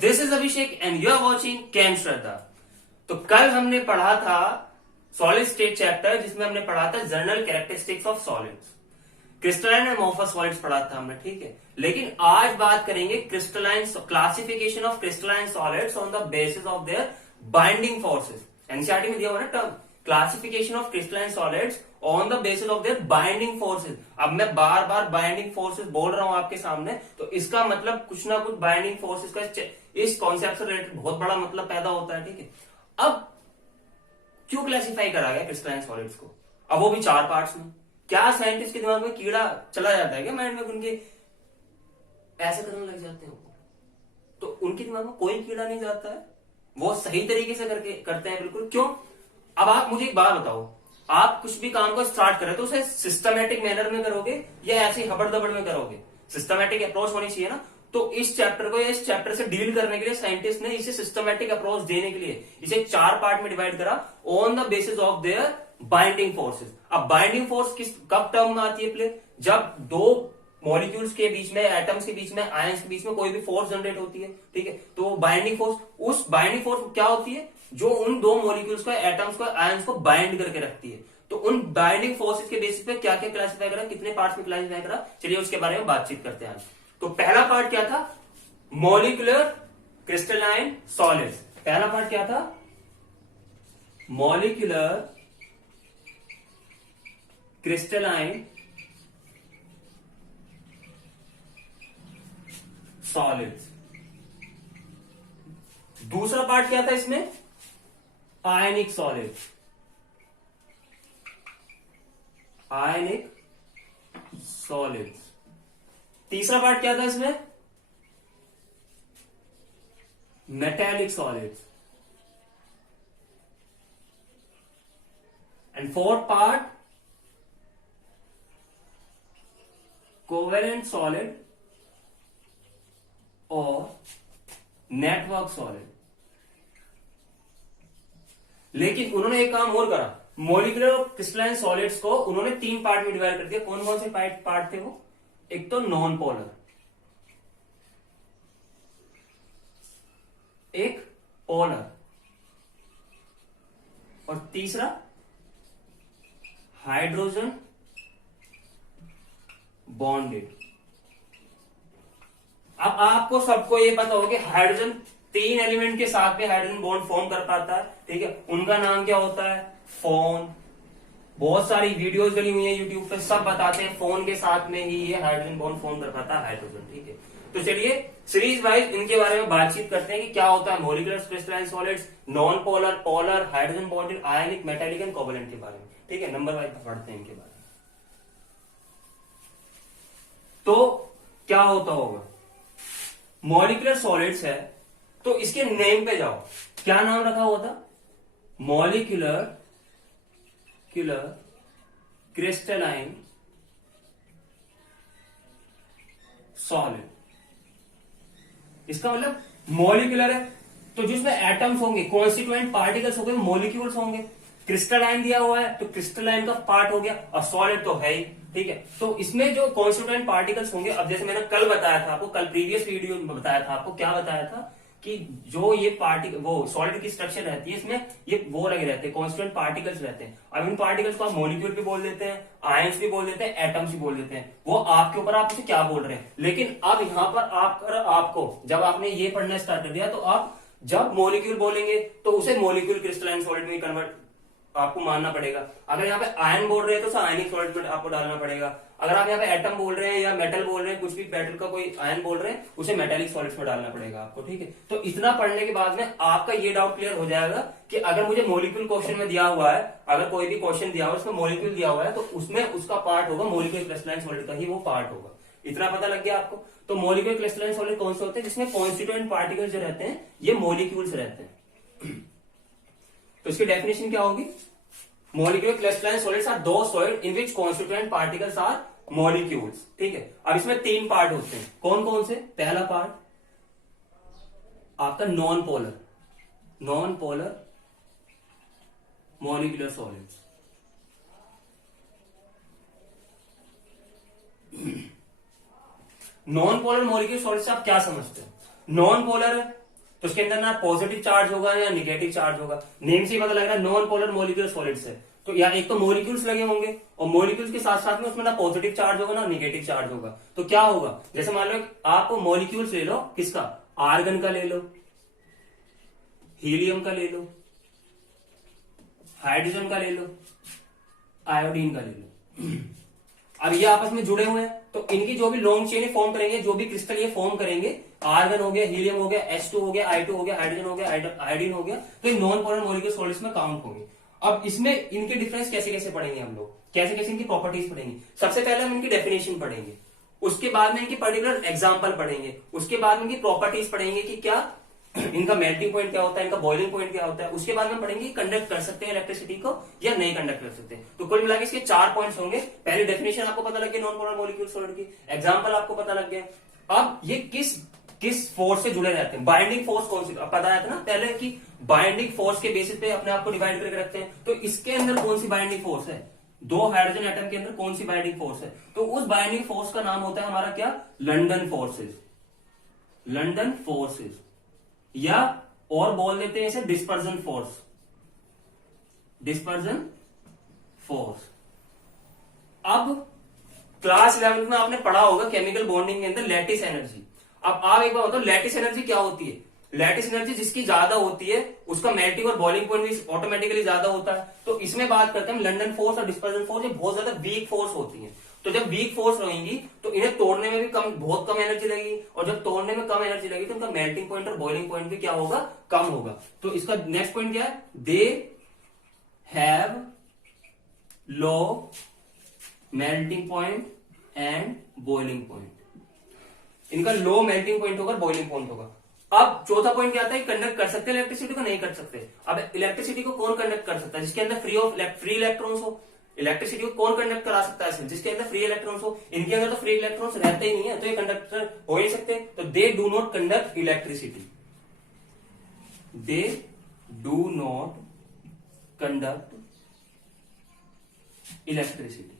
This is Abhishek and you are watching chem Shraddha. तो कल हमने पढ़ा था सॉलिड स्टेट चैप्टर, जिसमें हमने पढ़ा था general characteristics of solids, crystalline and amorphous solids पढ़ा था हमने, ठीक है। लेकिन आज बात करेंगे crystalline classification of crystalline solids on the basis of their binding forces. NCERT में दिया हुआ ना term, classification of crystalline solids on the basis of their binding forces. अब मैं बार बार बाइंडिंग फोर्सेस बोल रहा हूं आपके सामने, तो इसका मतलब कुछ ना कुछ बाइंडिंग फोर्सेस का इस कॉन्सेप्ट से रिलेटेड बहुत बड़ा मतलब पैदा होता है, ठीक है। अब क्यों क्लासिफाई करा गया क्रिस्टलाइन सॉलिड्स को, अब वो भी 4 पार्ट्स में? क्या साइंटिस्ट के दिमाग में कीड़ा चला जाता है क्या माइंड में, उनके ऐसे करने लग जाते हैं? तो उनके दिमाग में कोई कीड़ा नहीं जाता है, वो सही तरीके से करते हैं बिल्कुल। क्यों? अब आप मुझे एक बात बताओ, आप कुछ भी काम को स्टार्ट करें तो उसे सिस्टमेटिक मैनर में करोगे या ऐसे हबड़ दबड़ में करोगे? सिस्टमेटिक अप्रोच होनी चाहिए ना। तो इस चैप्टर को या इस चैप्टर से डील करने के लिए साइंटिस्ट ने इसे सिस्टमेटिक अप्रोच देने के लिए इसे 4 पार्ट में डिवाइड करा on the basis of their binding forces. अब बाइंडिंग फोर्स कब टर्म में आती है प्ले? जब 2 मॉलिक्यूल्स के बीच में, एटम्स के बीच में, आयंस के बीच में कोई भी फोर्स जनरेट होती है, ठीक है। तो बाइंडिंग फोर्स, उस बाइंडिंग फोर्स क्या होती है? जो उन 2 मॉलिक्यूल्स को, एटम्स को, आयंस को बाइंड करके रखती है। तो उन बाइंडिंग फोर्सेस के बेसिस पे क्या क्या क्लासिफाई करा, कितने पार्ट्स में क्लासिफाई करा, चलिए उसके बारे में बातचीत करते हैं आज। तो पहला पार्ट क्या था? Molecular crystalline solids. पहला पार्ट क्या था? Molecular crystalline solids. दूसरा पार्ट क्या था इसमें? आयनिक सॉलिड्स। आयनिक सॉलिड्स। तीसरा पार्ट क्या था इसमें? Metallic solids. And fourth part covalent solid और नेटवर्क सॉलिड। लेकिन उन्होंने एक काम और करा, मॉलिक्यूलर और क्रिस्टलाइन सॉलिड्स को उन्होंने 3 पार्ट में डिवाइड कर दिया। कौन कौन से पार्ट थे वो? एक तो नॉन पोलर, एक पोलर, और तीसरा हाइड्रोजन बॉन्डेड। अब आपको सबको ये पता होगा कि हाइड्रोजन 3 एलिमेंट के साथ में हाइड्रोजन बॉन्ड फॉर्म कर पाता है, ठीक है। उनका नाम क्या होता है? फोन। बहुत सारी वीडियोस बनी हुई है यूट्यूब पे, सब बताते हैं फोन के साथ में ही ये हाइड्रोजन बॉन्ड फॉर्म कर पाता है हाइड्रोजन, ठीक है। तो चलिए सीरीज वाइज इनके बारे में बातचीत करते हैं कि क्या होता है molecular crystalline solids, non polar, polar, hydrogen bonded, ionic, metallic and covalent के बारे में, ठीक है। नंबर वाइज पढ़ते हैं इनके बारे में। तो क्या होता होगा? मॉलिक्यूलर सॉलिड्स है तो इसके नेम पे जाओ, क्या नाम रखा हुआ था? Molecular crystalline solid. इसका मतलब मॉलिक्यूलर है तो जिसमें एटम्स होंगे, कॉन्स्टिट्यूएंट पार्टिकल्स होंगे, मॉलिक्यूल्स होंगे। क्रिस्टलाइन दिया हुआ है तो क्रिस्टलाइन का पार्ट हो गया, और सॉलिड तो है ही, ठीक है। तो इसमें जो कॉन्स्टिट्यूएंट पार्टिकल्स होंगे, अब जैसे मैंने कल बताया था आपको, कल प्रीवियस वीडियो में बताया था आपको, क्या बताया था कि जो ये पार्टिकल, वो सॉलिड की स्ट्रक्चर रहती है, इसमें ये वो लगे रहते हैं, कॉन्स्टिट्यूएंट पार्टिकल्स रहते हैं। अब इन पार्टिकल्स को आप मॉलिक्यूल भी बोल देते हैं, आयंस भी बोल देते हैं, एटम्स भी बोल देते हैं, वो आपके ऊपर आप उसे क्या बोल रहे हैं। लेकिन अब यहां पर आपको जब आपने ये पढ़ना स्टार्ट कर दिया, तो आप जब मॉलिक्यूल बोलेंगे तो उसे मॉलिक्यूल क्रिस्टलाइन सॉलिड में कन्वर्ट आपको मानना पड़ेगा। अगर यहाँ पे आयन बोल रहे हैं तो आयनिक सॉलिड में आपको डालना पड़ेगा। अगर आप यहाँ पे एटम बोल रहे हैं या मेटल बोल रहे हैं, कुछ भी मेटल का कोई आयन बोल रहे हैं, उसे मेटेलिक सॉलिड्स में डालना पड़ेगा आपको, ठीक है। तो इतना पढ़ने के बाद में आपका ये डाउट क्लियर हो जाएगा कि अगर मुझे मॉलिक्यूल क्वेश्चन में दिया हुआ है, अगर कोई भी क्वेश्चन दिया हुआ है उसमें मॉलिक्यूल दिया हुआ है, तो उसमें उसका पार्ट होगा मॉलिक्यूलर क्रिस्टलाइन सॉलिड का ही वो पार्ट होगा। इतना पता लग गया आपको? तो मॉलिक्यूलर क्रिस्टलाइन सॉलिड कौन से होते हैं? जिसमें कॉन्स्टिट्यूएंट पार्टिकल्स जो रहते हैं ये मॉलिक्यूल्स रहते हैं। तो इसकी डेफिनेशन क्या होगी? Molecular crystalline solids are those solids in which constituent particles are molecules, ठीक है। अब इसमें 3 पार्ट होते हैं, कौन कौन से? पहला पार्ट आपका non polar molecular solids. Non polar molecular solid से आप क्या समझते हैं? नॉन पोलर है तो उसके अंदर ना पॉजिटिव चार्ज होगा या निगेटिव चार्ज होगा। नेम से ही पता लग रहा है नॉन पोलर मोलिक्यूलर सॉलिड्स है, तो या एक तो मोलिक्यूल्स लगे होंगे और मोलिक्यूल्स के साथ साथ में उसमें ना पॉजिटिव चार्ज होगा ना निगेटिव चार्ज होगा। तो क्या होगा, जैसे मान लो आप मोलिक्यूल्स ले लो, किसका, आर्गन का ले लो, हीलियम का ले लो, हाइड्रोजन का ले लो, आयोडीन का ले लो। अब ये आपस में जुड़े हुए हैं, तो इनकी जो भी लॉन्ग चेन फॉर्म करेंगे, जो भी क्रिस्टल ये फॉर्म करेंगे, आर्गन हो गया, हीलियम हो गया, H2 हो गया, I2 हो गया, हाइड्रोजन हो गया, आयोडीन हो गया, तो ये नॉन पोलर मोलिक्यूलर सॉलिड्स में काउंट होंगे। अब इसमें इनके डिफरेंस कैसे कैसे पढ़ेंगे हम लोग, कैसे कैसे इनकी प्रॉपर्टीज पढ़ेंगे। सबसे पहले हम इनकी डेफिनेशन पढ़ेंगे, उसके बाद में इनकी पर्टिकुलर एग्जाम्पल पढ़ेंगे, उसके बाद में इनकी प्रॉपर्टीज पढ़ेंगे कि क्या इनका मेल्टिंग पॉइंट क्या होता है, इनका बॉइलिंग पॉइंट क्या होता है। उसके बाद में पढ़ेंगे कंडक्ट कर सकते हैं इलेक्ट्रिसिटी को या नहीं कंडक्ट कर सकते। तो कुल मिला के इसके 4 पॉइंट्स होंगे। पहले डेफिनेशन आपको पता लग गया नॉन पोलर मोलिक्यूल सॉलिड की, एग्जांपल आपको पता लग गया। अब ये किस फोर्स से जुड़े रहते हैं, बाइंडिंग फोर्स कौन सी, अब पता है ना पहले कि बाइंडिंग फोर्स के बेसिस पे अपने आप को डिवाइड करके रखते हैं। तो इसके अंदर कौन सी बाइंडिंग फोर्स है, 2 हाइड्रोजन एटम के अंदर कौन सी बाइंडिंग फोर्स है, तो उस बाइंडिंग फोर्स का नाम होता है हमारा क्या, लंदन फोर्सेस। लंदन फोर्सेस, या और बोल देते हैं इसे डिस्पर्जन फोर्स। Dispersion force. अब क्लास 11th में आपने पढ़ा होगा केमिकल बॉन्डिंग के अंदर लैटिस एनर्जी। अब आप एक बार बताओ लैटिस एनर्जी क्या होती है। लैटिस एनर्जी जिसकी ज्यादा होती है उसका मेल्टिंग और बॉइलिंग पॉइंट भी ऑटोमेटिकली ज्यादा होता है। तो इसमें बात करते हैं लंदन फोर्स और डिस्पर्जन फोर्स, ये बहुत ज्यादा वीक फोर्स होती है। तो जब वीक फोर्स रहेंगी तो इन्हें तोड़ने में भी बहुत कम एनर्जी लगेगी, और जब तोड़ने में कम एनर्जी लगेगी तो उनका मेल्टिंग पॉइंट और बॉइलिंग पॉइंट भी क्या होगा, कम होगा। तो इसका नेक्स्ट पॉइंट क्या है, they have low melting point and boiling point. इनका लो मेल्टिंग पॉइंट होगा, बॉइलिंग पॉइंट होगा। अब चौथा पॉइंट क्या आता है, कंडक्ट कर सकते हैं इलेक्ट्रिसिटी को, नहीं कर सकते। अब इलेक्ट्रिसिटी को कौन कंडक्ट कर सकता है, जिसके अंदर फ्री इलेक्ट्रॉन्स हो। इलेक्ट्रिसिटी को कौन कंडक्ट करा सकता है, जिसके अंदर फ्री इलेक्ट्रॉन्स हो। इनके अंदर तो फ्री इलेक्ट्रॉन्स रहते ही नहीं है, तो ये कंडक्टर हो ही सकते। तो दे do not conduct electricity, they do not conduct electricity.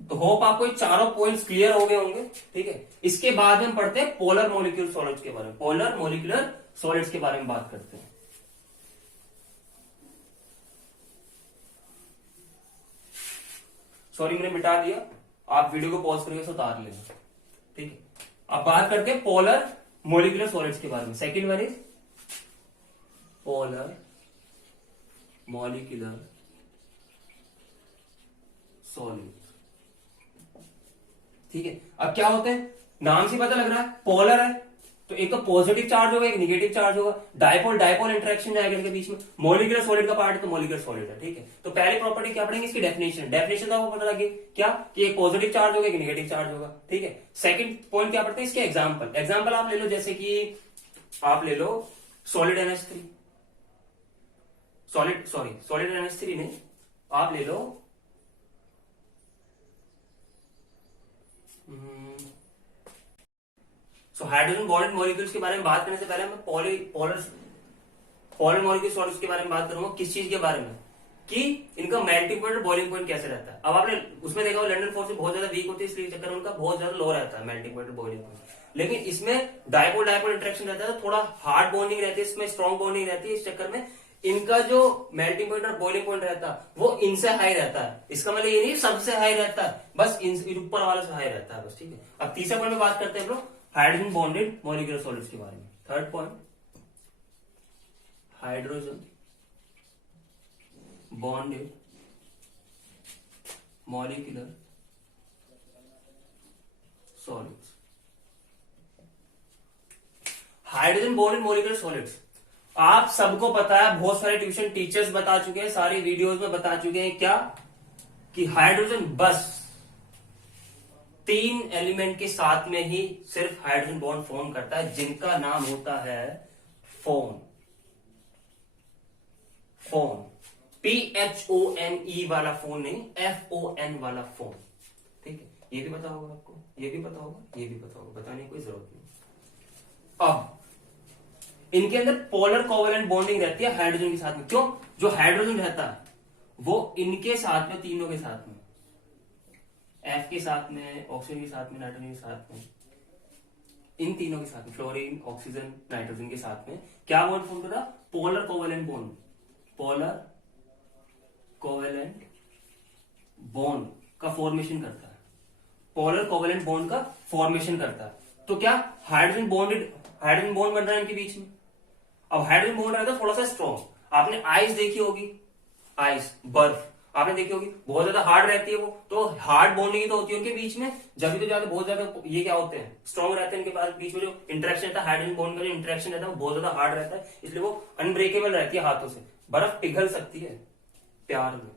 तो होप आपको ये चारों पॉइंट्स क्लियर हो गए होंगे, ठीक है। इसके बाद हम पढ़ते हैं पोलर मोलिक्यूलर सॉलिड्स के बारे में। पोलर मोलिक्यूलर सॉलिड्स के बारे में बात करते हैं। सॉरी मैंने मिटा दिया, आप वीडियो को पॉज करके उतार लेना, ठीक है। अब बात करते हैं पोलर मोलिक्यूलर सॉलिड्स के बारे में। Second one is polar molecular solids, ठीक है। अब क्या होते हैं, नाम से पता लग रहा है पोलर है, तो एक तो पॉजिटिव चार्ज होगा, एक नेगेटिव चार्ज होगा। डायपोल डायपोल इंटरेक्शन जाएगा इनके बीच में। मोलिकुलर सॉलिड का पार्ट है तो मोलिकुलर सॉलिड है, ठीक है। तो पहली प्रॉपर्टी क्या पढ़ेंगे, इसकी डेफिनेशन। डेफिनेशन तो आपको पता लगे क्या, कि एक पॉजिटिव चार्ज होगा, एक नेगेटिव चार्ज होगा, ठीक है। सेकंड पॉइंट क्या पढ़ते हैं, इसके एग्जांपल। एग्जांपल आप ले लो, जैसे कि आप ले लो सॉलिड NH3, सॉलिड NH3 नहीं, आप ले लो हाइड्रोजन बॉन्डेड मॉलिक्यूल्स के बारे में बात करने से पहले मैं पोलर मोलिक्यूल सॉलिड्स के बारे में बात करूंगा। किस चीज के बारे में, कि इनका मेल्टिंग पॉइंट और बॉइलिंग पॉइंट कैसे रहता है। अब आपने उसमें देखा लंदन फोर्स बहुत ज्यादा वीक होती है, इसलिए चक्कर उनका बहुत ज्यादा लो रहता है मेल्टिंग पॉइंट और बॉइलिंग पॉइंट। लेकिन इसमें डायपोल डायपोल इंटरेक्शन रहता है, तो थोड़ा हार्ड बॉन्डिंग रहती है, इसमें स्ट्रॉन्ग बॉन्डिंग रहती है। इस चक्कर में इनका जो मेल्टिंग पॉइंट और बॉइलिंग पॉइंट रहता है वो इनसे हाई रहता है। इसका मतलब ये नहीं सबसे हाई रहता है, बस ऊपर वाले से हाई रहता है बस, ठीक है। अब तीसरा पॉइंट में बात करते हैं हम लोग हाइड्रोजन बॉन्डेड मोलिकुलर सॉलिड्स के बारे में। Third point, hydrogen bonded molecular solids. Hydrogen bonded molecular solids आप सबको पता है, बहुत सारे ट्यूशन टीचर्स बता चुके हैं, सारी वीडियोस में बता चुके हैं क्या, कि हाइड्रोजन बस 3 एलिमेंट के साथ में ही सिर्फ हाइड्रोजन बॉन्ड फॉर्म करता है, जिनका नाम होता है फोन। फोन, PHONE वाला फोन नहीं, FON वाला फोन, ठीक है। ये भी पता होगा आपको, ये भी पता होगा, ये भी पता होगा, बताने की कोई जरूरत नहीं। अब इनके अंदर पोलर कोवेलेंट बॉन्डिंग रहती है हाइड्रोजन के साथ में। क्यों, जो हाइड्रोजन रहता है वो इनके साथ में, तीनों के साथ में, F के साथ में, ऑक्सीजन के साथ में, नाइट्रोजन के साथ में, इन तीनों के साथ में, फ्लोरीन, ऑक्सीजन, नाइट्रोजन के साथ में क्या बॉन्ड फॉर्म कर रहा? Polar covalent bond, polar covalent bond का फॉर्मेशन करता है, पोलर कोवेलेंट बॉन्ड का फॉर्मेशन करता है। तो क्या हाइड्रोजन बॉन्ड बन रहा है इनके बीच में। अब हाइड्रोजन बॉन्ड रहता है थोड़ा सा स्ट्रॉन्ग। आपने आइस देखी होगी, आइस, बर्फ आपने देखी होगी, बहुत ज्यादा हार्ड रहती है वो, तो हार्ड बॉन्डिंग तो होती है उनके बीच में, जब भी तो ज्यादा बहुत ज्यादा ये क्या होते हैं, स्ट्रॉन्ग रहते हैं इनके पास, बीच में जो इंटरेक्शन रहता है, हाइड्रोजन बॉन्ड का जो इंटरेक्शन रहता है वो बहुत ज्यादा हार्ड रहता है, इसलिए वो अनब्रेकेबल रहती है हाथों से। बर्फ पिघल सकती है प्यार में,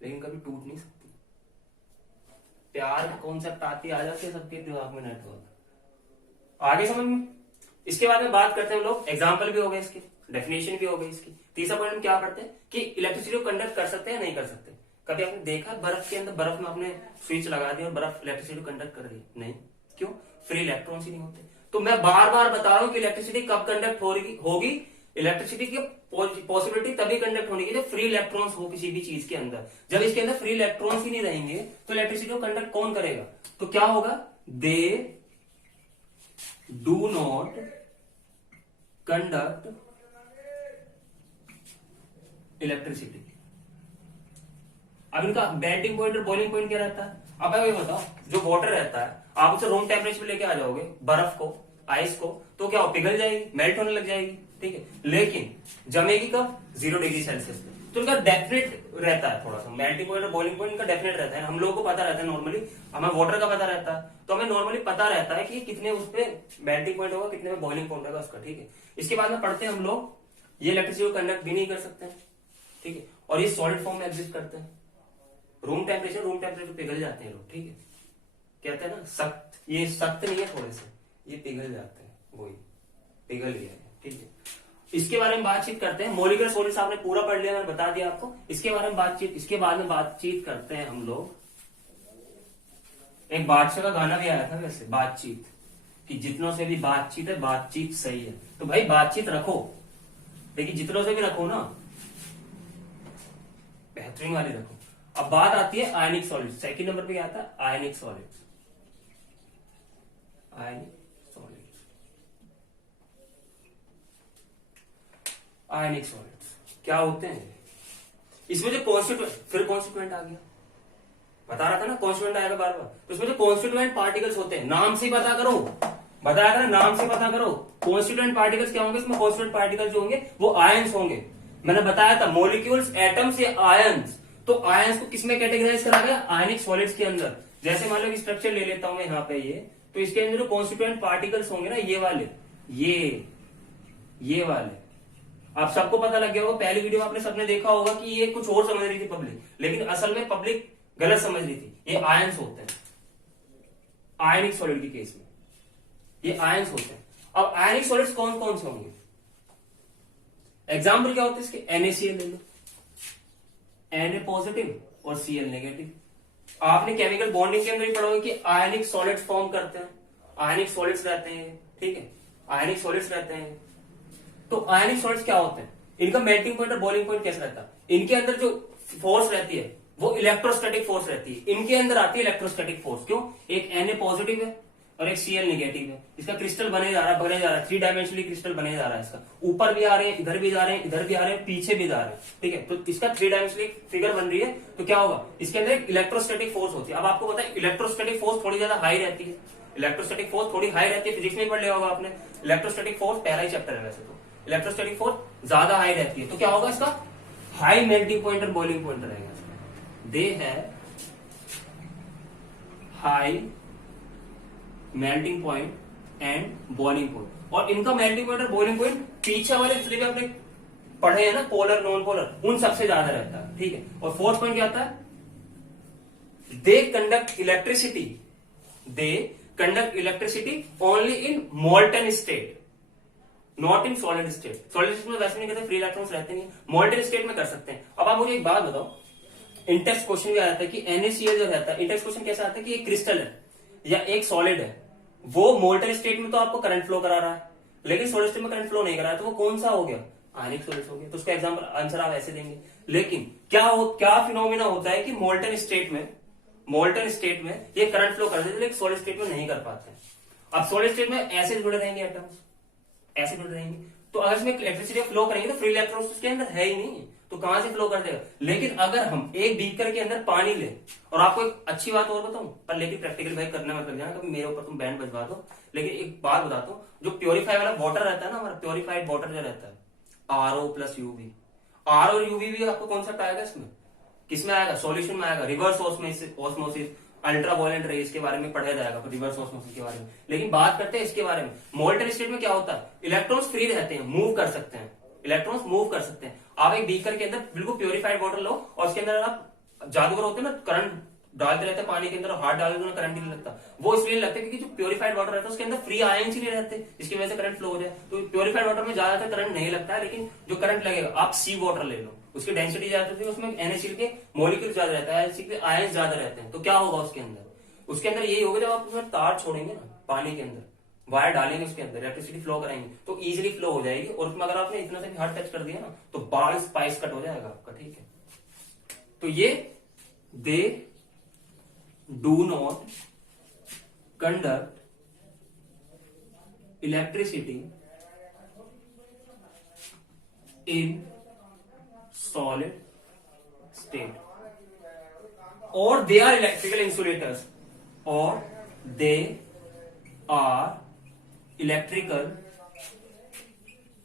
लेकिन कभी टूट नहीं सकती। प्यार का कॉन्सेप्ट आती आ जाती है सबके दिमाग में, नेटवर्क आगे समझ में। इसके बाद में बात करते हैं हम लोग, एग्जाम्पल भी हो गए इसके, डेफिनेशन भी हो गई इसकी। तीसरा पॉइंट हम क्या करते हैं कि इलेक्ट्रिसिटी को कंडक्ट कर सकते हैं नहीं कर सकते। कभी आपने देखा बर्फ के अंदर, बर्फ में आपने स्विच लगा दिया और बर्फ इलेक्ट्रिसिटी को कंडक्ट कर रही है? नहीं। क्यों? फ्री इलेक्ट्रॉन्स ही नहीं होते। तो मैं बार बार बता रहा हूं कि इलेक्ट्रिसिटी कब कंडक्ट होगी, इलेक्ट्रिसिटी की पॉसिबिलिटी तभी कंडक्ट होने की जब फ्री इलेक्ट्रॉन्स हो किसी भी चीज के अंदर। जब इसके अंदर फ्री इलेक्ट्रॉन्स ही नहीं रहेंगे तो इलेक्ट्रिसिटी को कंडक्ट कौन करेगा? तो क्या होगा? दे डू नॉट कंडक्ट इलेक्ट्रिसिटी। अब इनका मेल्टिंग पॉइंट और बॉइलिंग पॉइंट क्या रहता है? अब ये बताओ, जो वाटर रहता है आप उसे रूम टेम्परेचर पे लेके आ जाओगे, बर्फ को, आइस को, तो क्या हो, पिघल जाएगी, मेल्ट होने लग जाएगी, ठीक है। लेकिन जमेगी कब? 0 डिग्री सेल्सियस पे। तो इनका डेफिनेट रहता है, थोड़ा सा मेल्टिंग पॉइंट और बॉइलिंग पॉइंट इनका डेफिनेट रहता है। हम लोगों को पता रहता है नॉर्मली, हमें वाटर का पता रहता है, तो हमें नॉर्मली पता रहता है कि कितने उस पर मेल्टिंग पॉइंट होगा, कितने में बॉइलिंग पॉइंट होगा उसका, ठीक है। इसके बाद में पढ़ते हैं हम लोग, ये इलेक्ट्रिसिटी को कंडक्ट भी नहीं कर सकते, ठीक है, और ये सॉलिड फॉर्म में एग्जिस्ट करते हैं। रूम टेम्परेचर पिघल जाते हैं लोग, ठीक है, कहते हैं ना सख्त, ये सख्त नहीं है थोड़े से, ये पिघल जाते हैं, वही पिघल गया है, ठीक है। इसके बारे में बातचीत करते हैं। मॉलिक्यूलर सॉलिड्स आपने पूरा पढ़ लिया, मैंने बता दिया आपको। इसके बारे में इसके बाद में बातचीत करते हैं हम लोग। एक बादशाह का गाना भी आया था वैसे, बातचीत, कि जितनों से भी बातचीत है, बातचीत सही है। तो भाई बातचीत रखो, लेकिन जितनों से भी रखो ना, बेहतरीन वाली रखो। अब बात आती है आयनिक सॉलिड्स। सेकंड नंबर पे क्या आता है? आयनिक सॉलिड्स। आयनिक सॉलिड्स, आयनिक सॉलिड्स क्या होते हैं? इसमें जो कॉन्स्टिट्यूएंट, फिर कॉन्स्टिट्यूएंट आ गया, बता रहा था ना कॉन्स्टिट्यूएंट आएगा बार बार। तो इसमें जो कॉन्स्टिट्यूएंट पार्टिकल्स होते हैं, नाम से ही पता करो, बताया था ना, नाम से पता करो कॉन्स्टिट्यूएंट पार्टिकल्स क्या होंगे। इसमें कॉन्स्टिट्यूएंट पार्टिकल्स जो होंगे वो आयंस होंगे। मैंने बताया था मॉलिक्यूल्स, एटम्स या आयंस। तो आयंस को किसमें कैटेगराइज करा गया? आयनिक सॉलिड्स के अंदर। जैसे मान लो स्ट्रक्चर ले लेता हूं मैं यहाँ पे, ये तो इसके अंदर जो कॉन्स्टिट्यूएंट पार्टिकल्स होंगे ना, ये वाले, ये वाले, आप सबको पता लग गया होगा। पहली वीडियो में आपने सबने देखा होगा कि ये कुछ और समझ रही थी पब्लिक, लेकिन असल में पब्लिक गलत समझ रही थी। ये आयंस होते हैं आयनिक सॉलिड के केस में, ये आयंस होते हैं। अब आयनिक सॉलिड्स कौन कौन से होंगे? एग्जाम्पल क्या होते हैं इसके? NaCl ले लो, Na पॉजिटिव और Cl नेगेटिव। आपने केमिकल बॉन्डिंग के अंदर ही पढ़ा होगा कि आयनिक सॉलिड्स फॉर्म करते हैं, आयनिक सॉलिड्स रहते हैं, ठीक है, आयनिक सॉलिड्स रहते हैं। तो आयनिक सॉलिड्स क्या होते हैं? इनका मेल्टिंग पॉइंट और बॉइलिंग पॉइंट कैसा रहता है? इनके अंदर जो फोर्स रहती है वो इलेक्ट्रोस्टैटिक फोर्स रहती है। इनके अंदर आती है इलेक्ट्रोस्टैटिक फोर्स। क्यों? एक Na पॉजिटिव है और एक Cl नेगेटिव है। इसका क्रिस्टल बने जा रहा है, 3 डायमेंशनली क्रिस्टल बने जा रहा है। इसका ऊपर भी आ रहे हैं, इधर भी जा रहे हैं, इधर भी आ रहे हैं, पीछे भी जा रहे हैं, ठीक है। तो इसका 3 डायमेंशनली फिगर बन रही है। तो क्या होगा? इसके अंदर एक इलेक्ट्रोस्टैटिक फोर्स होती है। अब आपको पता है इलेक्ट्रोस्टैटिक फोर्स थोड़ी ज्यादा हाई रहती है, इलेक्ट्रोस्टैटिक फोर्स थोड़ी हाई रहती है। फिजिक्स में पढ़ लिया होगा आपने, इलेक्ट्रोस्टैटिक फोर्स पहला ही चैप्टर है वैसे तो। इलेक्ट्रोस्टैटिक फोर्स ज्यादा हाई रहती है, तो क्या होगा? इसका हाई मेल्टिंग पॉइंट और बॉइलिंग पॉइंट रहेगा। दे है high melting point and boiling point. और इनका मेल्टिंग पॉइंट और बॉइलिंग पॉइंट पीछे वाले थ्री में आपने पढ़े हैं ना, पोलर नॉन पोलर, उन सबसे ज्यादा रहता है, ठीक है। और फोर्थ पॉइंट क्या आता है? They conduct electricity, they conduct electricity only in molten state, not in solid state. Solid state में वैसे नहीं करते, फ्री इलेक्ट्रॉन्स रहते नहीं, मोल्टन स्टेट में कर सकते हैं। अब आप मुझे एक बात बताओ, इंटेक्स क्वेश्चन भी आता है कि NaCl जो रहता है, इंटेक्स क्वेश्चन कैसा आता है कि एक क्रिस्टल है या एक सॉलिड है, वो मोल्टन स्टेट में तो आपको करंट फ्लो करा रहा है, लेकिन सॉलिड स्टेट में करंट फ्लो नहीं करा है, तो वो कौन सा हो गया? आयनिक सॉलिड हो गया। तो उसका एग्जांपल आंसर आप ऐसे देंगे। लेकिन क्या फिनोमिना होता है कि मोल्टन स्टेट में ये करंट फ्लो कर देते, लेकिन सॉलिड स्टेट में नहीं कर पाते। अब सॉलिड स्टेट में ऐसे जुड़े रहेंगे एटम्स, ऐसे जुड़े रहेंगे, तो अगर इसमें इलेक्ट्रिसिटी फ्लो करेंगे तो फ्री इलेक्ट्रॉन्स उसके अंदर है ही नहीं, तो कहां से फ्लो कर देगा। लेकिन अगर हम एक बीकर के अंदर पानी ले, और आपको एक अच्छी बात और बताऊं, पर लेकिन प्रैक्टिकल भाई करना मत लग जाना कभी मेरे ऊपर तुम बैंड बजवा दो, लेकिन एक बात बताता हूं, जो प्योरीफाई वाला वाटर रहता है ना, हमारा प्योरीफाइड वाटर जो रहता है, आरओ प्लस यूवी, आर और यूवी भी आपको कॉन्सेप्ट आएगा इसमें, किसमें आएगा, सॉल्यूशन में आएगा, reverse osmosis, ultra violent rays के बारे में पढ़ा जाएगा, रिवर्स ऑस्मोसिस के बारे में। लेकिन बात करते हैं इसके बारे में, मोल्टन स्टेट में क्या होता है, इलेक्ट्रॉन्स फ्री रहते हैं, मूव कर सकते हैं, इलेक्ट्रॉन्स मूव कर सकते हैं। आप एक बीकर के अंदर बिल्कुल प्योरीफाइड वाटर लो और उसके अंदर आप जादूगर होते हैं ना, करंट डालते रहते हैं पानी के अंदर, हाथ डाल दो करंट ही नहीं लगता, वो इसलिए लगता है क्योंकि जो प्योरीफाइड वाटर रहता है उसके अंदर फ्री आयंस ही नहीं रहते, जिसकी वजह से करंट फ्लो हो जाए। तो प्योरीफाइड वाटर में ज्यादातर करंट नहीं लगता है, लेकिन जो करंट लगेगा, आप सी वाटर ले लो, उसकी डेंसिटी ज्यादा होती है, उसमें NaCl के मॉलिक्यूल ज्यादा रहता है, NaCl के आयंस ज्यादा रहते हैं, तो क्या होगा उसके अंदर, उसके अंदर यही होगा, जब आप उसमें तार छोड़ेंगे ना पानी के अंदर, वायर डालेंगे उसके अंदर, इलेक्ट्रिसिटी फ्लो कराएंगे तो इजीली फ्लो हो जाएगी, और उसमें अगर आपने इतना से भी हार्ड टच कर दिया ना तो बाल स्पाइस कट हो जाएगा आपका, ठीक है। तो ये they do not conduct electricity in solid state, और दे आर इलेक्ट्रिकल इंसुलेटर्स, और they are electrical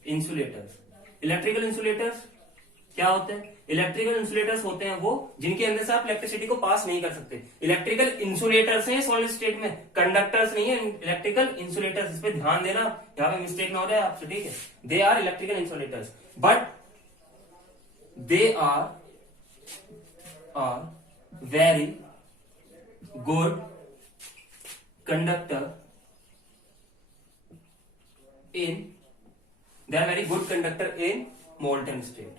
insulators. Electrical insulators क्या होते हैं, इलेक्ट्रिकल इंसुलेटर्स होते हैं वो जिनके अंदर से आप इलेक्ट्रिसिटी को पास नहीं कर सकते, इलेक्ट्रिकल इंसुलेटर्स हैं सॉलिड स्टेट में, कंडक्टर्स नहीं है, इलेक्ट्रिकल इंसुलेटर्स, इस पे ध्यान देना, यहां पे मिस्टेक ना हो जाए आपसे, ठीक है। They are electrical insulators but they are very good conductor in they are very good conductor in molten state।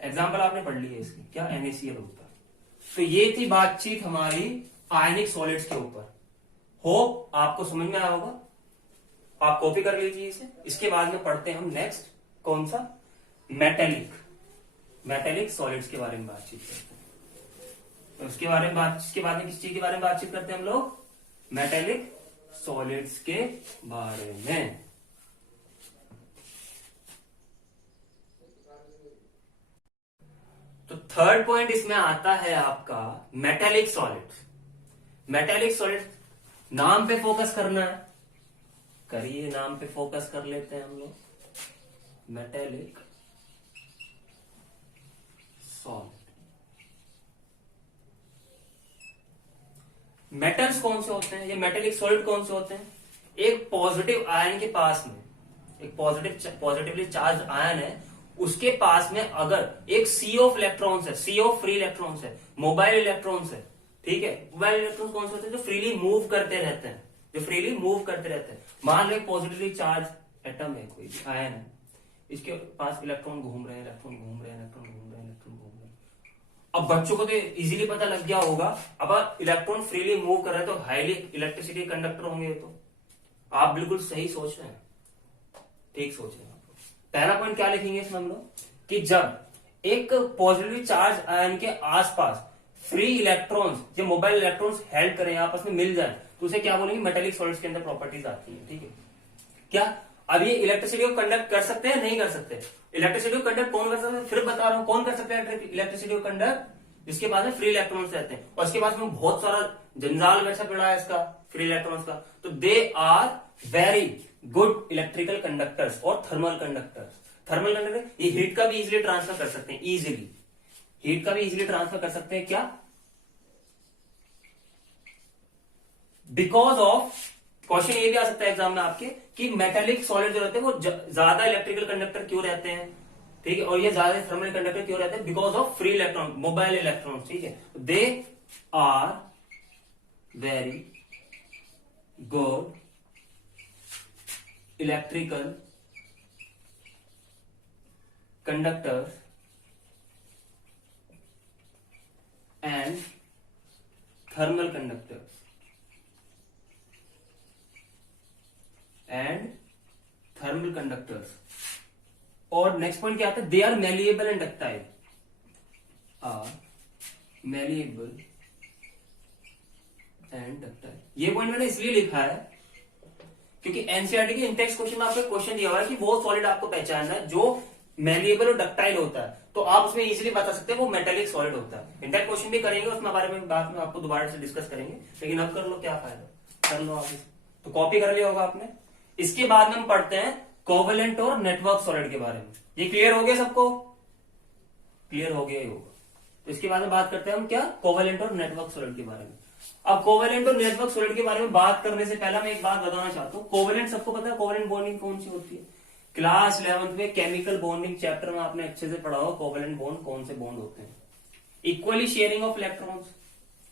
Example आपने पढ़ ली है इसकी, क्या NaCl होता है। तो ये थी बातचीत हमारी आयनिक सॉलिड्स के ऊपर, होप आपको समझ में आया होगा, आप कॉपी कर लीजिए इसे। इसके बाद में पढ़ते हैं हम नेक्स्ट कौन सा, मेटेलिक सॉलिड्स के बारे में बातचीत करते हैं। तो उसके बारे में इसके बाद में किस चीज के बारे में बातचीत करते हैं हम लोग, मेटेलिक सॉलिड्स के बारे में। तो थर्ड पॉइंट इसमें आता है आपका मेटेलिक सॉलिड्स। मेटेलिक सॉलिड्स, नाम पे फोकस करना है, करिए, नाम पे फोकस कर लेते हैं हम लोग, मेटेलिक सॉलिड। मेटल्स कौन से होते हैं, ये मेटेलिक सॉलिड कौन से होते हैं, एक पॉजिटिव आयन के पास में, एक पॉजिटिवली चार्ज आयन है, उसके पास में अगर एक सी ऑफ इलेक्ट्रॉन्स है, सी ऑफ फ्री इलेक्ट्रॉन्स है, मोबाइल इलेक्ट्रॉन्स है, ठीक है। मोबाइल इलेक्ट्रॉन्स कौन से होते हैं, जो फ्रीली मूव करते रहते हैं, जो फ्रीली मूव करते रहते हैं। मान लो एक पॉजिटिवली चार्ज एटम है, कोई आयन है, इसके पास इलेक्ट्रॉन घूम रहे हैं, इलेक्ट्रॉन घूम रहे हैं, इलेक्ट्रॉन घूम रहे हैं, इलेक्ट्रॉन घूम रहे हैं। अब बच्चों को तो इजीली पता लग गया होगा, अब इलेक्ट्रॉन फ्रीली मूव कर रहे हैं तो हाईली इलेक्ट्रिसिटी कंडक्टर होंगे, तो आप बिल्कुल सही सोच रहे हैं, ठीक सोच रहे हैं। पहला पॉइंट क्या लिखेंगे इसमें हम लोग, कि जब एक पॉजिटिवली चार्ज आयन के आसपास फ्री इलेक्ट्रॉन्स, जो मोबाइल इलेक्ट्रॉन्स हेल्प करें, आपस में मिल जाए, तो उसे क्या बोलेंगे, मेटेलिक सॉलिड्स के अंदर प्रॉपर्टीज आती है, ठीक है। क्या अब ये इलेक्ट्रिसिटी को कंडक्ट कर सकते हैं, नहीं कर सकते, इलेक्ट्रिसिटी को कंडक्ट कौन कर सकते हैं, फिर बता रहा हूं कौन कर सकते हैं इलेक्ट्रिसिटी को कंडक्ट, जिसके पास में फ्री इलेक्ट्रॉन्स रहते हैं, और इसके पास में बहुत सारा जंजाल बैठा पड़ा है इसका फ्री इलेक्ट्रॉन्स का। तो they are very good electrical conductors और थर्मल कंडक्टर्स। थर्मल कंडक्टर ये हीट का भी इजीली ट्रांसफर कर सकते हैं, इजीली हीट का भी इजीली ट्रांसफर कर सकते हैं, क्या, बिकॉज ऑफ, क्वेश्चन ये भी आ सकता है एग्जाम में आपके, कि मेटेलिक सॉलिड जो रहते हैं वो ज्यादा इलेक्ट्रिकल कंडक्टर क्यों रहते हैं, ठीक है, और ये ज्यादा थर्मल कंडक्टर क्यों रहते हैं, because of free electron, mobile electron, ठीक है। They are very good electrical conductors and thermal conductors and thermal conductors. और नेक्स्ट पॉइंट क्या आता है, they are malleable and ductile, are malleable and ductile. ये पॉइंट मैंने इसलिए लिखा है क्योंकि एनसीईआरटी के इंटेक्स क्वेश्चन में आपको क्वेश्चन दिया हुआ है कि वो सॉलिड आपको पहचानना है जो मैलिएबल और डक्टाइल होता है, तो आप उसमें इजीली बता सकते हैं वो मेटेलिक सॉलिड होता है। इंटेक्स क्वेश्चन भी करेंगे, उसमें बारे में बाद में आपको दोबारा से डिस्कस करेंगे, लेकिन अब कर लो, क्या फायदा, कर लो आप तो कॉपी कर लिया होगा आपने। इसके बाद में हम पढ़ते हैं कोवेलेंट और नेटवर्क सॉलिड के बारे में। ये क्लियर हो गया सबको? क्लियर हो गया ही होगा। तो इसके बाद में बात करते हैं हम क्या, कोवेलेंट और नेटवर्क सॉलिड के बारे में। अब कोवेलेंट और नेटवर्क सॉलिड के बारे में बात करने से पहले मैं एक बात बताना चाहता हूँ। कोवेलेंट सबको पता है कोवेलेंट बॉन्डिंग कौन सी होती है? क्लास 11th में केमिकल बॉन्डिंग चैप्टर में आपने अच्छे से पढ़ा हो कोवेलेंट बॉन्ड कौन से बॉन्ड होते हैं। Equally sharing of electrons,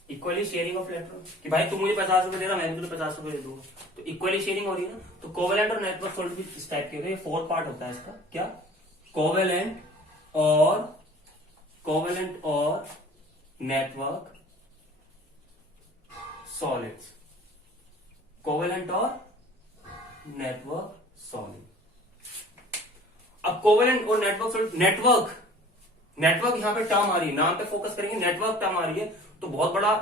equally sharing of electrons कि भाई तू मुझे 50 रुपए दे रहा, मैं भी तुझे 50 रुपए दे दूंगा, तो इक्वली शेयरिंग हो रही है ना। तो कोवेलेंट और नेटवर्क सॉलिड भी इस टाइप के होते हैं। ये 4 पार्ट होता है इसका, क्या, कोवेलेंट और नेटवर्क सॉलिड्स, कोवेलेंट और नेटवर्क सॉलिड। अब कोवेलेंट और नेटवर्क सॉलिड, नेटवर्क यहां पे टर्म आ रही है, नाम पे फोकस करेंगे, नेटवर्क टर्म आ रही है तो बहुत बड़ा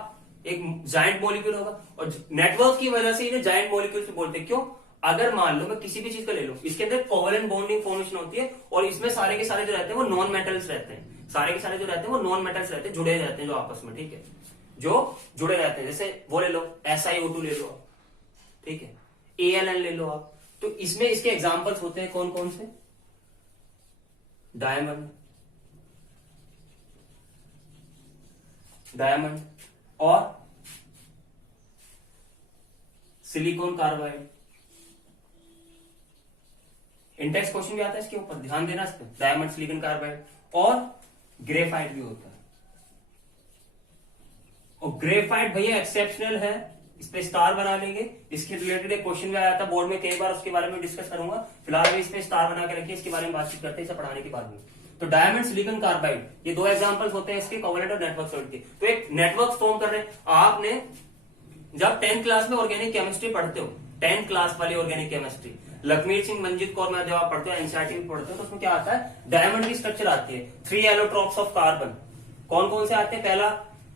एक जायंट मॉलिक्यूल होगा, और नेटवर्क की वजह से इन्हें जायंट मॉलिक्यूल से बोलते हैं। क्यों? अगर मान लो मैं किसी भी चीज को ले लूं, इसके अंदर कोवेलेंट बॉन्डिंग फॉर्मेशन होती है और इसमें सारे के सारे जो रहते हैं वो नॉन मेटल्स रहते हैं, सारे के सारे जो रहते हैं वो नॉन मेटल्स रहते हैं, जुड़े रहते हैं जो आपस में, ठीक है, जो जुड़े रहते हैं। जैसे वो ले लो SiO2 ले लो, ठीक है, ALN ले लो आप। तो इसमें इसके एग्जांपल्स होते हैं कौन कौन से? डायमंड और सिलिकॉन कार्बाइड। इंटेक्स क्वेश्चन भी आता है इसके ऊपर, ध्यान देना इस पे। डायमंड, सिलिकॉन कार्बाइड और ग्रेफाइट भी होता है। और ग्रेफाइट भैया एक्सेप्शनल है, इस पे स्टार बना लेंगे। इसके रिलेटेड एक क्वेश्चन भी आया था बोर्ड में कई बार, उसके बारे में डिस्कस करूंगा। फिलहाल भी इस पे स्टार बना के रखिए, इसके बारे में बातचीत करते हैं इसे पढ़ाने के बाद में। तो डायमंड, सिलिकॉन कार्बाइड, ये 2 एग्जांपल्स होते हैं इसके कोवेलेंट और नेटवर्क सॉलिड के। तो एक नेटवर्क फॉर्म कर रहे हैं। आपने जब 10th क्लास में ऑर्गेनिक केमिस्ट्री पढ़ते हो, 10th क्लास वाली ऑर्गेनिक केमिस्ट्री, लखमीर सिंह, मंजीत कौर में जब आप पढ़ते हो, एनसीईआरटी में पढ़ते हो, तो उसमें क्या आता है? डायमंड की स्ट्रक्चर आती है, 3 एलोट्रॉप्स ऑफ कार्बन। कौन कौन से आते हैं? पहला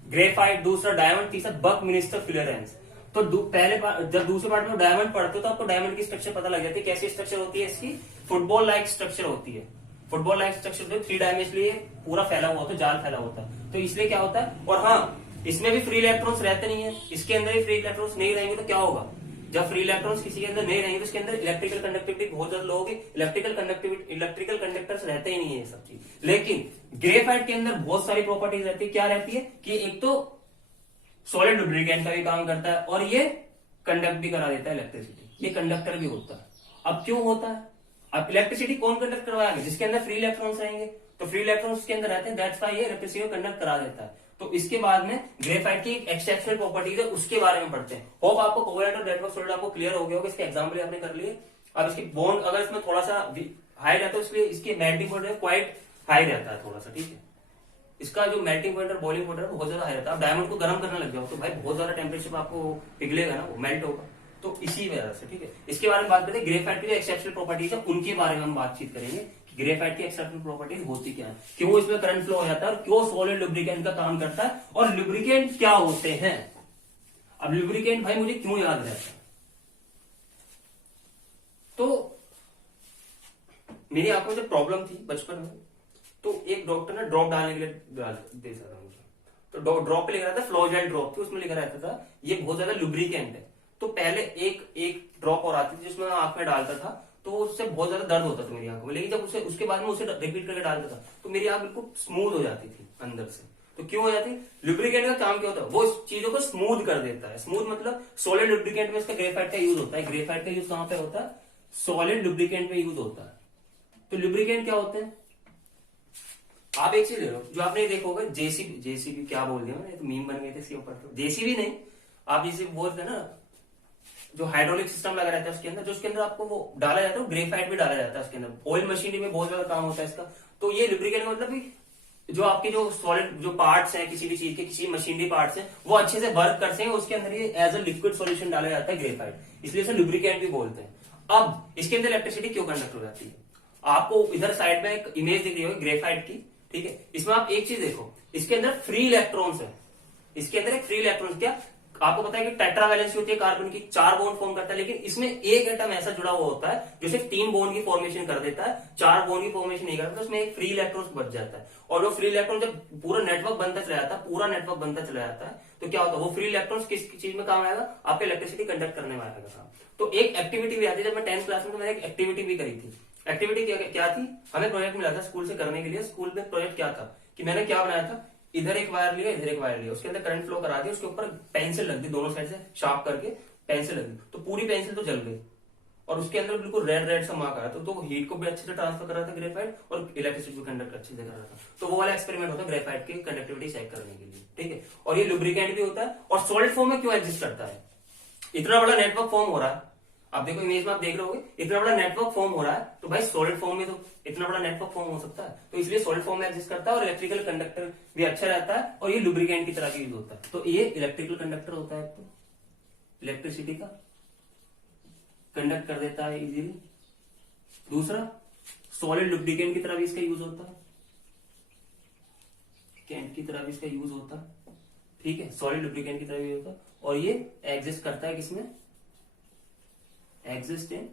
ग्रेफाइट, दूसरा डायमंड, तीसरा बकमिनिस्टर फिलेरेंस। तो पहले जब दूसरे पार्ट में डायमंड पढ़ते हो तो आपको डायमंड की स्ट्रक्चर पता लग जाती है। कैसी स्ट्रक्चर होती है इसकी? फुटबॉल लाइक स्ट्रक्चर होती है। फुटबॉल लाइक स्ट्रक्चर 3 डायमेंशनली पूरा फैला हुआ होता है, जाल फैला होता है, तो इसलिए क्या होता है। और हाँ, इसमें भी फ्री इलेक्ट्रॉन्स रहते नहीं है, इसके अंदर ही फ्री इलेक्ट्रॉन्स नहीं रहेंगे तो क्या होगा? जब फ्री इलेक्ट्रॉन्स किसी के अंदर नहीं रहेंगे तो इसके अंदर इलेक्ट्रिकल कंडक्टिविटी बहुत ज्यादा लो होगी। इलेक्ट्रिकल कंडक्टर्स रहते ही नहीं है सब चीज। लेकिन ग्रेफाइट के अंदर बहुत सारी प्रॉपर्टीज रहती है। क्या रहती है कि एक तो सॉलिड लुब्रिकेंट का भी काम करता है और ये कंडक्ट भी करा देता है इलेक्ट्रिसिटी, ये कंडक्टर भी होता है। अब क्यों होता है? अब इलेक्ट्रिसिटी कौन कंडक्ट करवाएगा? जिसके अंदर फ्री इलेक्ट्रॉन्स रहेंगे, तो फ्री इलेक्ट्रॉन्स उसके अंदर रहते हैं, दैट्स व्हाई ये इलेक्ट्रिसिटी को कंडक्ट करा देता है। तो इसके बाद में ग्रेफाइट की एक एक्सेप्शनल प्रॉपर्टीज है, उसके बारे में पढ़ते हैं। होप आपको कोवेलेंट और नेटवर्क सॉलिड आपको क्लियर हो गया होगा, इसके एग्जांपल आपने कर लिए। अब इसकी बॉन्ड अगर इसमें थोड़ा सा हाई रहता है, इसलिए इसकी मेल्टिंग पॉइंट क्वाइट हाई रहता है थोड़ा सा, ठीक है। इसका जो मेल्टिंग पॉइंट और बॉइलिंग पॉइंट है बहुत ज्यादा हाई रहता है। अब डायमंड को गर्म करने लग जाओ तो भाई बहुत ज्यादा टेम्परेचर पर आपको पिघलेगा ना, वो मेल्ट होगा, तो इसी वजह से, ठीक है। इसके बारे में बात करते हैं। ग्रेफाइट की जो एक्सेप्शनल प्रॉपर्टीज है उनके बारे में हम बातचीत करेंगे कि ग्रेफाइट की एक्सेप्शनल प्रॉपर्टीज होती क्या है, क्यों इसमें करंट फ्लो हो जाता है और क्यों सॉलिड लुब्रिकेंट का काम करता है और लुब्रिकेंट क्या होते हैं। अब लुब्रिकेंट भाई मुझे क्यों याद रहता है? तो मेरी आंखों में प्रॉब्लम थी बचपन में, तो एक डॉक्टर ने ड्रॉप डालने के लिए दे सकता मुझे, तो ड्रॉप पे लिखा रहता था फ्लोजेल ड्रॉप थी, उसमें लिखा रहता था ये बहुत ज्यादा लुब्रिकेंट है। तो पहले एक ड्रॉप और आती थी जिसमें मैं आंख में डालता था, तो उससे बहुत ज्यादा दर्द होता था मेरी आंखों में। लेकिन जब उसके बाद में उसे रिपीट करके डालता था तो मेरी आंख बिल्कुल स्मूथ हो जाती थी अंदर से। तो क्यों हो जाती? लुब्रिकेंट का काम क्या होता है? वो चीजों को स्मूथ कर देता है। स्मूथ मतलब सॉलिड लुब्रिकेंट में इसका ग्रेफाइट का यूज होता है। ग्रेफाइट का यूज कहां पे होता है? सॉलिड लुब्रिकेंट में यूज होता है। तो लुब्रिकेंट क्या होते हैं? आप एक चीज ले लो, जो आपने देखा होगा जेसीबी क्या बोल दिया मैंने, तो मीम बन गए थे इसके ऊपर। तो जेसीबी नहीं, आप जेसीबी बोलते हैं ना, जो हाइड्रोलिक सिस्टम लगा रहता है उसके अंदर, जो उसके अंदर आपको वो डाला जाता है, ग्रेफाइट भी डाला जाता है उसके अंदर। ऑयल मशीनरी में बहुत ज्यादा काम होता है इसका। तो ये लुब्रिकेंट मतलब भी जो आपके जो सॉलिड जो पार्ट्स हैं किसी भी चीज के, किसी मशीनरी पार्ट्स हैं, वो अच्छे से वर्क करते हैं, उसके अंदर ये एज अ लिक्विड सॉल्यूशन डाला जाता है ग्रेफाइट, इसलिए इसे लुब्रिकेंट भी बोलते हैं। अब इसके अंदर इलेक्ट्रिसिटी क्यों कंडक्ट हो जाती है? आपको इधर साइड में एक इमेज दिख रही होगी ग्रेफाइट की, ठीक है। इसमें आप एक चीज देखो, इसके अंदर फ्री इलेक्ट्रॉन्स है, इसके अंदर एक फ्री इलेक्ट्रॉन्स क्या आपको पता है कि टेट्रावैलेंसी होती है कार्बन की, 4 बॉन्ड फॉर्म करता है, लेकिन इसमें एक एटम ऐसा जुड़ा हुआ होता है जो सिर्फ 3 बॉन्ड की फॉर्मेशन कर देता है, 4 बॉन्ड की फॉर्मेशन नहीं करता, तो उसमें एक फ्री इलेक्ट्रॉन बच जाता है। और वो फ्री इलेक्ट्रॉन जब पूरा नेटवर्क बनता चला जाता है, पूरा नेटवर्क बनता चला जाता है, तो क्या होता है, वो फ्री इलेक्ट्रॉन किस चीज में काम आएगा, आपके इलेक्ट्रिसिटी कंडक्ट करने में आएगा काम। तो एक एक्टिविटी भी आती है, जब मैं 10th क्लास में, तो मैंने एक एक्टिविटी भी करी थी। एक्टिविटी क्या थी, हमें प्रोजेक्ट मिला था स्कूल से करने के लिए। स्कूल में प्रोजेक्ट क्या था कि मैंने क्या बनाया था, इधर एक वायर लिया, इधर एक वायर लिया, उसके अंदर करंट फ्लो करा दिया, उसके ऊपर पेंसिल लग दी, दोनों साइड से शार्प करके पेंसिल लग दी, तो पूरी पेंसिल तो जल गई और उसके अंदर बिल्कुल रेड रेड सा मार्क आया, तो हीट को भी अच्छे से ट्रांसफर कर रहा था ग्रेफाइट, और इलेक्ट्रिसिटी भी कंडक्ट अच्छे से कर रहा था। तो वो वाला एक्सपेरिमेंट होता है ग्रेफाइट की कंडक्टिविटी चेक करने के लिए, ठीक है। और ये लुब्रिकेंट भी होता है, और सॉलिड फॉर्म में क्यों एग्जिस्ट करता है, इतना बड़ा नेटवर्क फॉर्म हो रहा है, आप देखो इमेज में आप देख रहे होगे, इतना बड़ा नेटवर्क फॉर्म हो रहा है, तो भाई सॉलिड फॉर्म में तो इतना बड़ा नेटवर्क फॉर्म हो सकता है, तो इसलिए सॉलिड फॉर्म में एग्जिस्ट करता है, और इलेक्ट्रिकल कंडक्टर भी अच्छा रहता है, और ये लुब्रिकेंट की तरह भी यूज होता है। तो ये इलेक्ट्रिकल कंडक्टर होता है, तो इलेक्ट्रिसिटी का कंडक्ट कर देता है इजीली। दूसरा, सॉलिड लुब्रिकेंट की तरह भी इसका यूज होता है, कैंट की तरह भी इसका यूज होता है, ठीक है, सॉलिड लुब्रिकेंट की तरह भी होता है। और ये एग्जिस्ट करता है किसमें, exist in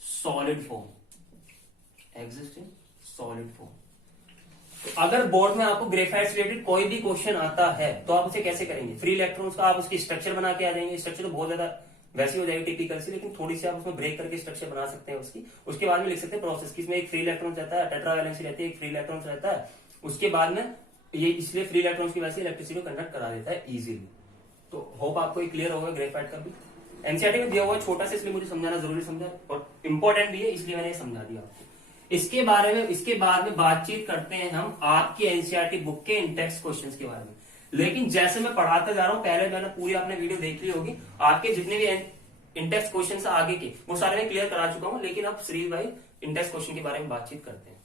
solid form, exist in solid form. तो अगर बोर्ड में आपको ग्रेफाइट से रिलेटेड कोई भी क्वेश्चन आता है, तो आप उसे कैसे करेंगे, फ्री इलेक्ट्रॉन्स का आप उसकी स्ट्रक्चर बना के आ जाएंगे। स्ट्रक्चर तो बहुत ज्यादा वैसी हो जाएगी टिपिकल से, लेकिन थोड़ी सी आप उसमें ब्रेक करके स्ट्रक्चर बना सकते हैं उसकी। उसके बाद में लिख सकते हैं प्रोसेस की, इसमें एक फ्री इलेक्ट्रॉन रहता है, टेट्रावैलेंसी रहती है, एक फ्री इलेक्ट्रॉन रहता है। उसके बाद में ये इसलिए फ्री इलेक्ट्रॉन्स की वजह से इलेक्ट्रिसिटी को कंडक्ट करा देता है इजीली। तो होप आपको ये क्लियर होगा ग्रेफाइट का भी। एनसीईआरटी में दिया हुआ छोटा सा, इसलिए मुझे समझाना जरूरी समझा, और इंपॉर्टेंट भी है, इसलिए मैंने समझा दिया आपको। इसके बाद में बातचीत करते हैं हम आपकी एनसीईआरटी बुक के इंटेक्स क्वेश्चंस के बारे में। लेकिन जैसे मैं पढ़ाता जा रहा हूं, पहले मैंने पूरी आपने वीडियो देख ली होगी, आपके जितने भी इंटेक्स क्वेश्चन आगे के वो सारे मैं क्लियर करा चुका हूं, लेकिन अब सीरीज भाई इंटेक्स क्वेश्चन के बारे में बातचीत करते हैं।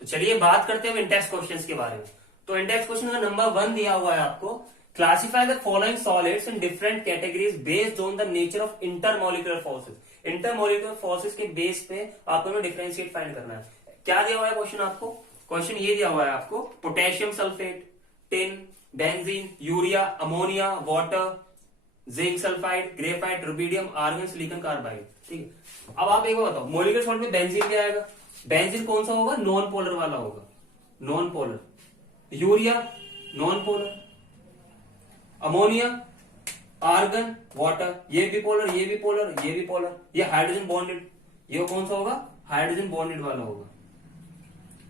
तो चलिए बात करते हैं इंटेक्स क्वेश्चन के बारे में। तो इंडेक्स क्वेश्चन का नंबर 1 दिया हुआ है आपको, classify the following solids in different categories based on the nature of intermolecular forces. Intermolecular forces के बेस पे आपको डिफरेंशिएट फाइंड करना है। क्या दिया हुआ है क्वेश्चन आपको, क्वेश्चन ये दिया हुआ है आपको, potassium sulphate, tin, benzene, urea, ammonia, water, zinc sulphide, graphite, rubidium, argon, silicon carbide, ठीक है। अब आप एक बार बताओ, मोलिकुलर सॉल्ट में बेंजीन क्या आएगा, बेंजीन कौन सा होगा, नॉन पोलर वाला होगा, non polar. Urea non polar, ammonia, argon, water, ये भी पोलर, ये भी पोलर, ये भी पोलर, ये हाइड्रोजन बॉन्डेड, ये कौन सा होगा, हाइड्रोजन बॉन्डेड वाला होगा,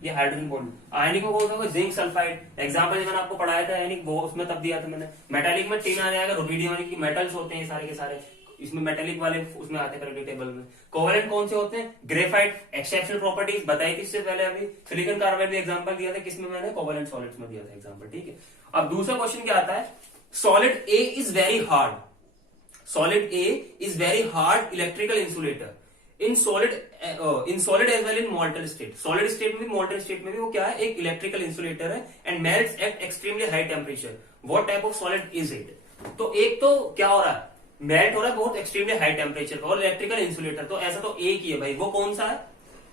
ये हाइड्रोजन बॉन्ड। आयनिक में कौन सा होगा, जिंक सल्फाइड। एग्जांपल मैंने आपको पढ़ाया था आयनिक, वो उसमें तब दिया था मैंने। मेटालिक में टिन आ जाएगा, रुबिडियम यानी कि मेटल्स होते हैं सारे के सारे, इसमें मेटेलिक वाले उसमें आते हैं पीरियोडिक टेबल में। कोवेलेंट कौन से होते हैं, ग्रेफाइट, एक्सेप्शनल प्रॉपर्टीज बताई थी इससे पहले अभी। सिलिकॉन कार्बाइड भी एग्जांपल दिया था, किसमें मैंने, कोवेलेंट सॉलिड्स में दिया था एग्जांपल, ठीक है। अब दूसरा क्वेश्चन क्या आता है, solid A is very hard, solid A is very hard electrical insulator in solid as well in molten state. Solid state में भी मोल्टन स्टेट में भी वो क्या है, एक इलेक्ट्रिकल इंसुलेटर है, and melts at extremely high temperature. What type of solid is it. तो एक तो क्या हो रहा है, मेल्ट हो रहा है बहुत एक्सट्रीमली हाई टेम्परेचर पर, और इलेक्ट्रिकल इंसुलेटर, तो ऐसा तो एक ही है भाई, वो कौन सा है,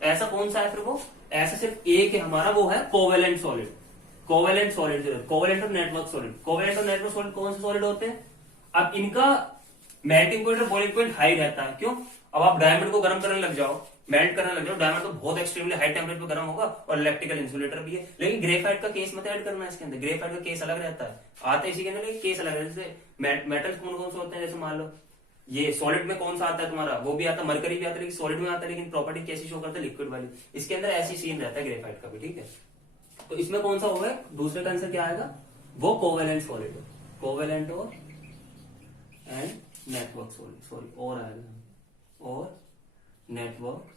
ऐसा कौन सा है फिर वो, ऐसा सिर्फ एक है हमारा, वो है covalent solid. Covalent solid, covalent और नेटवर्क सॉलिड। कोवेलेंट और नेटवर्क सॉलिड कौन से सॉलिड होते हैं, अब इनका मेल्टिंग पॉइंट और बॉइलिंग पॉइंट हाई रहता है, क्यों, अब आप डायमंड को गर्म करने लग जाओ, मेल्ट करने लग जाओ, डायमंड तो बहुत एक्सट्रीमली हाई टेम्परेचर पर गर्म होगा, और इलेक्ट्रिकल इंसुलेटर भी है। लेकिन ग्रेफाइट का केस मत ऐड करना है इसके अंदर, ग्रेफाइट का केस अलग रहता है, आता है इसी के अंदर, लेकिन केस अलग रहता है। जैसे मेटल्स कौन कौन से होते हैं, जैसे मान लो ये सॉलिड में कौन सा आता है तुम्हारा, वो भी आता है, मरकरी भी आता है, लेकिन सॉलिड में आता है, लेकिन प्रॉपर्टी कैसी शो करता है, लिक्विड वाली। इसके अंदर ऐसी सीन रहता है ग्रेफाइट का भी, ठीक है। तो इसमें कौन सा होगा, दूसरे का आंसर क्या आएगा, वो कोवेलेंट सॉलिड, कोवेलेंट और एंड नेटवर्क सॉलिड, सॉरी और आएगा, और नेटवर्क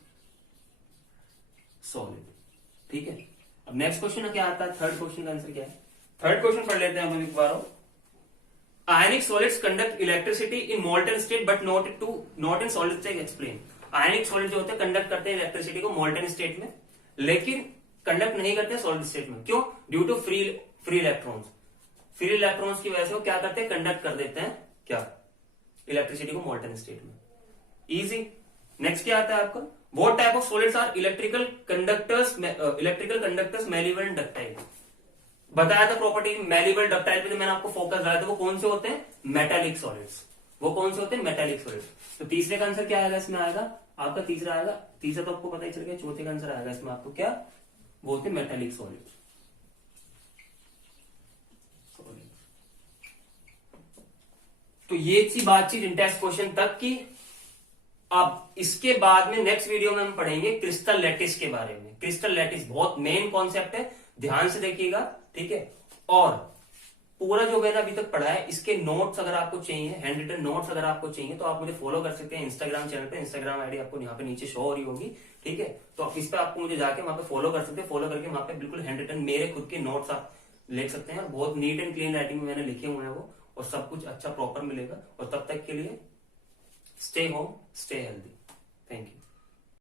सॉलिड, ठीक है। अब नेक्स्ट क्वेश्चन क्या आता है, थर्ड क्वेश्चन का आंसर क्या है, थर्ड क्वेश्चन पढ़ लेते हैं हम एक बार। Ionic solids conduct electricity in molten state but not in solid state, explain. Ionic solid जो होते हैं कंडक्ट करते हैं इलेक्ट्रिसिटी को मोल्टन स्टेट में, लेकिन कंडक्ट नहीं करते सॉलिड स्टेट में, क्यों, due to free electrons. Free electrons की वजह से वो क्या करते हैं, कंडक्ट कर देते हैं क्या, इलेक्ट्रिसिटी को मोल्टन स्टेट में, इजी। नेक्स्ट क्या आता है आपका, what type of solids are electrical conductors malleable ductile. बताया था प्रॉपर्टी मेलिबल डक्टाइल पे जो मैंने आपको फोकस लगाया था, वो कौन से होते हैं? Metallic solids. वो कौन से होते हैं? Metallic solids. तो तीसरे का आंसर क्या आएगा इसमें? आएगा आपका तीसरा आएगा, तीसरा तो आपको पता ही चल गया। चौथे का आंसर आएगा इसमें आपको क्या? वो होते मेटालिक सॉलिड्स। तो ये थी बातचीत इंटेस्ट क्वेश्चन तक की। अब इसके बाद में नेक्स्ट वीडियो में हम पढ़ेंगे क्रिस्टल लैटिस के बारे में। क्रिस्टल लैटिस बहुत मेन कॉन्सेप्ट है, ध्यान से देखिएगा, ठीक है। और पूरा जो मैंने अभी तक पढ़ा है, इसके नोट्स अगर आपको चाहिए, हैंड रिटन नोट्स अगर आपको चाहिए, तो आप मुझे फॉलो कर सकते हैं इंस्टाग्राम चैनल पे। इंस्टाग्राम आईडी आपको यहाँ पे नीचे शो हो रही होगी, ठीक है। तो इस पे आपको मुझे जाके वहां पे फॉलो कर सकते हैं। फॉलो करके वहां पे बिल्कुल हैंड रिटन मेरे खुद के नोट्स आप लिख सकते हैं। और बहुत नीट एंड क्लीन राइटिंग में मैंने लिखे हुए हैं वो, और सब कुछ अच्छा प्रॉपर मिलेगा। और तब तक के लिए stay home, stay healthy. Thank you.